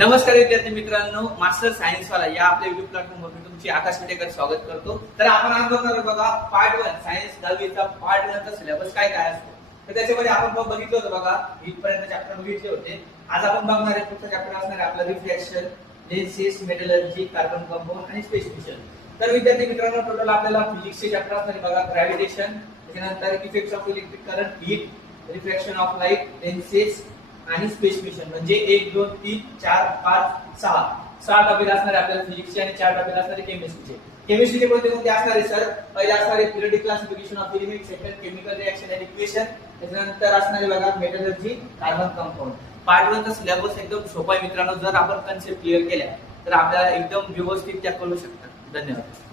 नमस्कार विद्यार्थी मित्रांनो, मास्टर सायन्स वाला या आपल्या युट्यूब प्लॅटफॉर्मवर मी तुमची आकाश विटेकर स्वागत करतो। तर आपण आज बघणार आहोत बघा पार्ट 1 सायन्स 10वीचा पार्ट 1 चा सिलेबस काय काय असतो। तर त्याच्यामध्ये आपण बघितलं होतं बघा, इथपर्यंत चॅप्टर बघितले होते। आज आपण बघणार आहे पुढचा चॅप्टर असणार आहे आपला refraction, lenses, metallurgy, carbon compound आणि स्पेस मिशन। तर विद्यार्थी मित्रांनो, टोटल आपल्याला फिजिक्सचे चॅप्टर असणार आहे बघा, ग्रॅव्हिटेशन, त्यानंतर effects of electric current, heat, refraction of light, lenses आणि स्पेस मिशन। म्हणजे 1 2 3 4 5 6 टॉपिक असणार आहे आपल्याला फिजिक्सचे आणि 4 टॉपिक असणार आहे केमिस्ट्रीचे। केमिस्ट्रीचे कोणते असणार आहे सर? पहिले असणार आहे periodic classification of element, second chemical reaction end equation, त्यानंतर असणार आहे बघा मेटलर्जी, कार्बन कंपाऊंड। पार्ट 1 चा सिलेबस एकदम सोपा आहे मित्रांनो। जर आपण कन्सेप्ट क्लिअर केल्या तर आपल्याला एकदम व्यवस्थित त्या करू शकतात। धन्यवाद।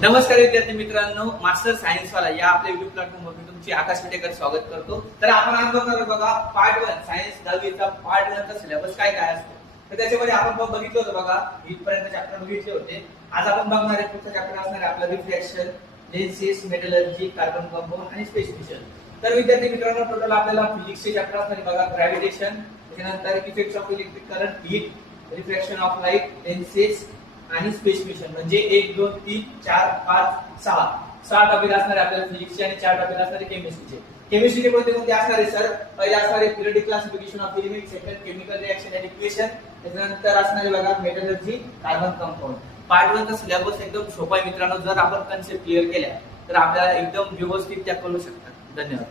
नमस्कार विद्यार्थी मित्रांनो, मास्टर सायन्स वाला या आपल्या युट्यूब प्लॅटफॉर्मवर मी तुमची आकाश विटेकर स्वागत करतो। तर आपण आज बघणार आहोत बघा पार्ट 1 सायन्स 10वीचा पार्ट 1 चा सिलेबस काय काय असतो। तर त्याच्यामध्ये आपण बघितलं होतं बघा, इथपर्यंत चॅप्टर बघितले होते। आज आपण बघणार आहे पुढचा चॅप्टर असणार आहे आपला refraction, lenses, metallurgy, carbon compound आणि स्पेस मिशन। तर विद्यार्थी मित्रांनो, टोटल आपल्याला फिजिक्सचे चॅप्टर असणार आहे बघा, ग्रॅव्हिटेशन, त्यानंतर effects of electric current, heat, refraction of light, lenses आणि स्पेस मिशन। म्हणजे 1 2 3 4 5 6 टॉपिक असणार आहे आपल्याला फिजिक्सचे आणि 4 टॉपिक असणार आहे केमिस्ट्रीचे। केमिस्ट्रीचे कोणते असणार आहे सर? पहिले असणार आहे periodic classification of element, second chemical reaction end equation, त्यानंतर असणार आहे बघा मेटलर्जी, कार्बन कंपाऊंड। पार्ट 1 चा सिलेबस एकदम सोपा आहे मित्रांनो। जर आपण कन्सेप्ट क्लिअर केल्या तर आपल्याला एकदम व्यवस्थित त्या करू शकतात। धन्यवाद।